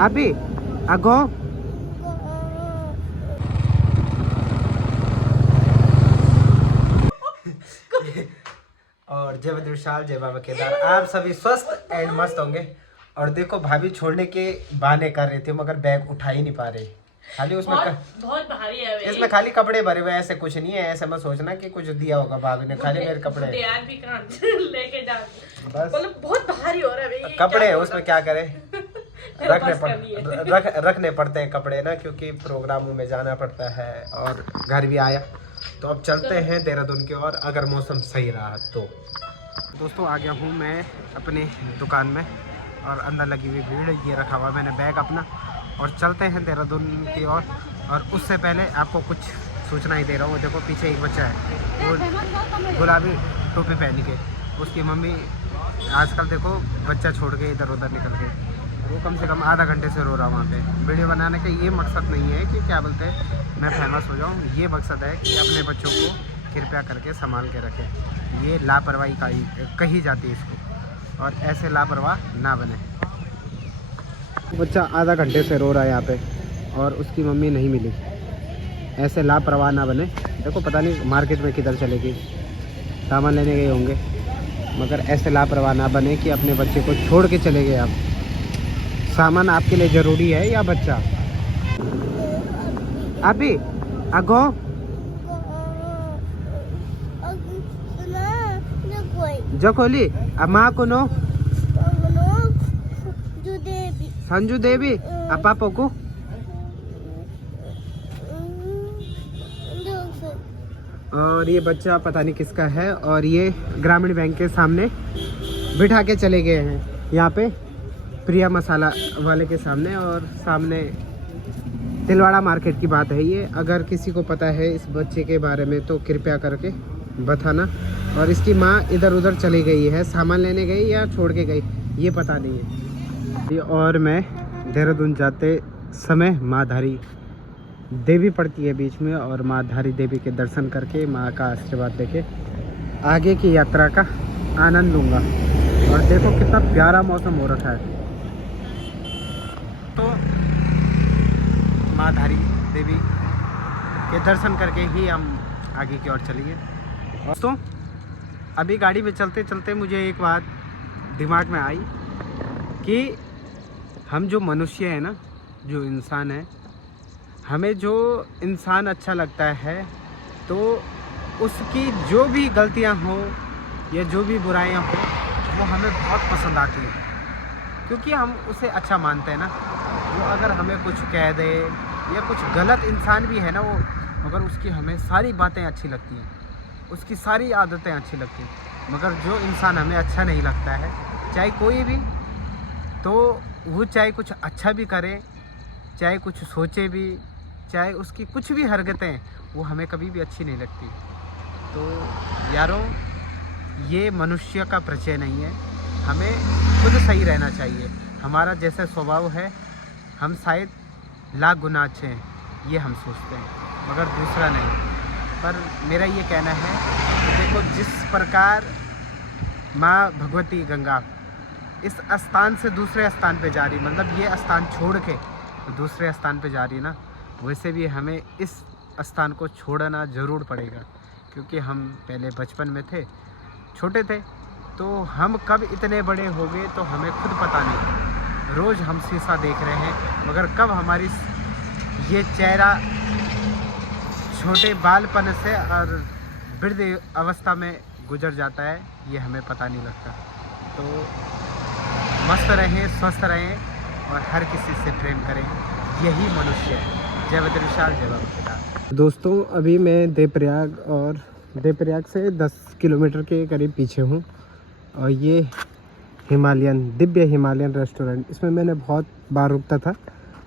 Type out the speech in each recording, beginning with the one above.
अभी अगो और जय बद्र विशाल, जय बाबा केदार। आप सभी स्वस्थ एंड मस्त होंगे। और देखो भाभी छोड़ने के बहाने कर रहे थे मगर बैग उठा ही नहीं पा रहे। खाली उसमें बहुत भारी है भाई। इसमें खाली कपड़े भरे हुए, ऐसे कुछ नहीं है। ऐसे मत सोचना कि कुछ दिया होगा भाभी ने, खाली मेरे कपड़े भी कहाँ लेके जा, बस मतलब बहुत भारी हो रहा है भाई। कपड़े है उसमें क्या करे। रखने पड़ते हैं कपड़े ना, क्योंकि प्रोग्रामों में जाना पड़ता है। और घर भी आया तो अब चलते हैं देहरादून की ओर, अगर मौसम सही रहा तो। दोस्तों आ गया हूँ मैं अपने दुकान में और अंदर लगी हुई भीड़, ये रखा हुआ मैंने बैग अपना, और चलते हैं देहरादून की ओर। और उससे पहले आपको कुछ सूचना ही दे रहा हूँ। देखो पीछे एक बच्चा है, वो गुलाबी टोपी पहन के, उसकी मम्मी आजकल देखो बच्चा छोड़ के इधर उधर निकल गई। वो कम से कम आधा घंटे से रो रहा वहाँ पे। वीडियो बनाने का ये मकसद नहीं है कि क्या बोलते हैं मैं फेमस हो जाऊँ, ये मकसद है कि अपने बच्चों को कृपया करके संभाल के रखें। ये लापरवाही कही जाती है इसको, और ऐसे लापरवाह ना बने। बच्चा आधा घंटे से रो रहा है यहाँ पे और उसकी मम्मी नहीं मिली। ऐसे लापरवाह ना बने। देखो पता नहीं मार्केट में किधर चलेगी, सामान लेने गए होंगे, मगर ऐसे लापरवाह ना बने कि अपने बच्चे को छोड़ के चले गए आप। सामान आपके लिए ज़रूरी है या बच्चा? अभी अगो जो खोली अब माँ को नो संजू देवी अब पापा को। और ये बच्चा पता नहीं किसका है, और ये ग्रामीण बैंक के सामने बिठा के चले गए हैं, यहाँ पे प्रिया मसाला वाले के सामने। और सामने तिलवाड़ा मार्केट की बात है ये। अगर किसी को पता है इस बच्चे के बारे में तो कृपया करके बताना। और इसकी माँ इधर उधर चली गई है, सामान लेने गई या छोड़ के गई ये पता नहीं है। और मैं देहरादून जाते समय माँ धारी देवी पड़ती है बीच में, और माँ धारी देवी के दर्शन करके माँ का आशीर्वाद लेके आगे की यात्रा का आनंद लूँगा। और देखो कितना प्यारा मौसम हो रखा है। तो माँ धारी देवी के दर्शन करके ही हम आगे की ओर चलेंगे। दोस्तों अभी गाड़ी में चलते चलते मुझे एक बात दिमाग में आई कि हम जो मनुष्य है ना, जो इंसान है, हमें जो इंसान अच्छा लगता है तो उसकी जो भी गलतियां हो या जो भी बुराइयां हो वो हमें बहुत पसंद आती हैं, क्योंकि हम उसे अच्छा मानते हैं ना। वो अगर हमें कुछ कह दे या कुछ गलत इंसान भी है ना वो, मगर उसकी हमें सारी बातें अच्छी लगती हैं, उसकी सारी आदतें अच्छी लगती हैं। मगर जो इंसान हमें अच्छा नहीं लगता है, चाहे कोई भी, तो वो चाहे कुछ अच्छा भी करे, चाहे कुछ सोचे भी, चाहे उसकी कुछ भी हरकतें वो हमें कभी भी अच्छी नहीं लगती। तो यारों ये मनुष्य का परिचय नहीं है, हमें खुद सही रहना चाहिए। हमारा जैसा स्वभाव है हम शायद लाख गुना अच्छे हैं, ये हम सोचते हैं, मगर दूसरा नहीं। पर मेरा ये कहना है कि देखो जिस प्रकार माँ भगवती गंगा इस स्थान से दूसरे स्थान पे जा रही, मतलब ये स्थान छोड़ के दूसरे स्थान पे जा रही ना, वैसे भी हमें इस स्थान को छोड़ना ज़रूर पड़ेगा। क्योंकि हम पहले बचपन में थे, छोटे थे, तो हम कब इतने बड़े हो गए तो हमें खुद पता नहीं। रोज़ हम शीशा देख रहे हैं, मगर कब हमारी ये चेहरा छोटे बालपन से और वृद्ध अवस्था में गुजर जाता है ये हमें पता नहीं लगता। तो मस्त रहें, स्वस्थ रहें और हर किसी से प्रेम करें, यही मनुष्य है। जय बद्र विशाल, जय बाबा केदार। दोस्तों अभी मैं देवप्रयाग, और देवप्रयाग से 10 किलोमीटर के करीब पीछे हूँ। और ये दिव्य हिमालयन रेस्टोरेंट, इसमें मैंने बहुत बार रुकता था।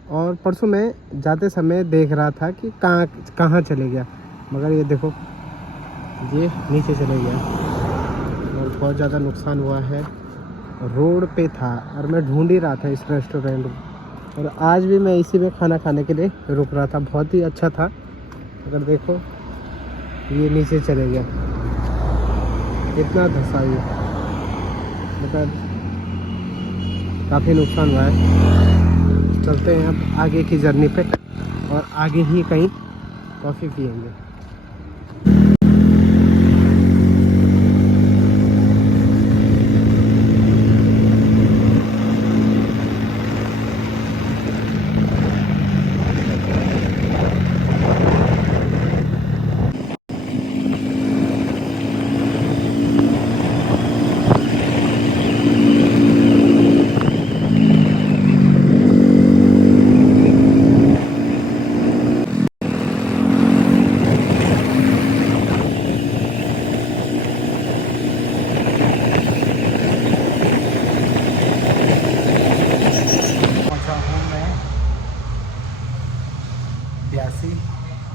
और परसों मैं जाते समय देख रहा था कि कहाँ चले गया, मगर ये देखो ये नीचे चले गया और बहुत ज़्यादा नुकसान हुआ है। रोड पे था और मैं ढूंढ ही रहा था इस रेस्टोरेंट को, और आज भी मैं इसी में खाना खाने के लिए रुक रहा था। बहुत ही अच्छा था, अगर देखो ये नीचे चले गया, इतना धंसा ये, मतलब काफ़ी नुकसान हुआ है। चलते हैं अब आगे की जर्नी पे और आगे ही कहीं कॉफ़ी पियेंगे।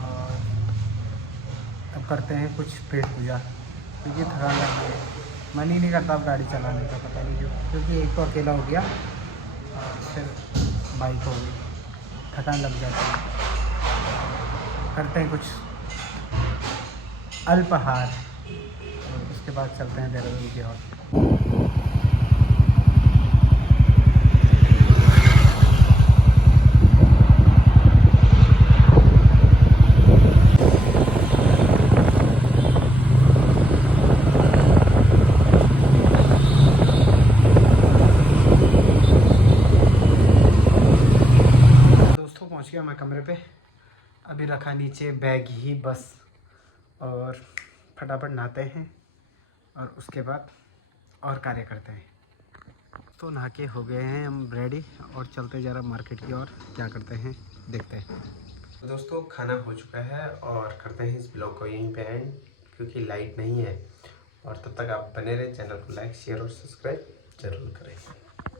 और अब करते हैं कुछ पेट पूजा, क्योंकि थकान लग गई है। मन ही नहीं करता अब गाड़ी चलाने का, पता नहीं क्यों, क्योंकि एक तो अकेला हो गया और फिर बाइक हो गई, थकान लग जाती है। करते हैं कुछ अल्पाहार और उसके बाद चलते हैं देहरादून की ओर। पहुंच गया मैं कमरे पे, अभी रखा नीचे बैग ही बस, और फटाफट नहाते हैं और उसके बाद और कार्य करते हैं। तो नहा के हो गए हैं हम रेडी और चलते जा रहा मार्केट की ओर, क्या करते हैं देखते हैं। तो दोस्तों खाना हो चुका है और करते हैं इस ब्लॉग को यहीं पे एंड, क्योंकि लाइट नहीं है। और तब तक आप बने रहे, चैनल को लाइक शेयर और सब्सक्राइब जरूर करें।